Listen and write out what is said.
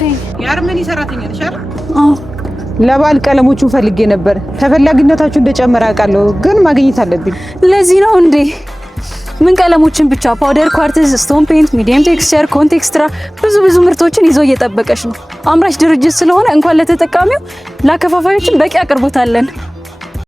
የምታይኝ? የአርመኒ ሰራተኛ ነሽ አይደል? አዎ። ለባል ቀለሞቹን ፈልጌ ነበር። ተፈላጊነታችሁ እንደጨመረ አውቃለሁ፣ ግን ማግኘት አለብኝ። ለዚህ ነው እንዴ? ምን ቀለሞችን ብቻ? ፓውደር፣ ኳርትዝ፣ ስቶን ፔንት፣ ሚዲየም ቴክስቸር፣ ኮንቴክስትራ ብዙ ምርቶችን ይዞ እየጠበቀሽ ነው። አምራች ድርጅት ስለሆነ እንኳን ለተጠቃሚው ለአከፋፋዮችን በቂ አቅርቦት አለን።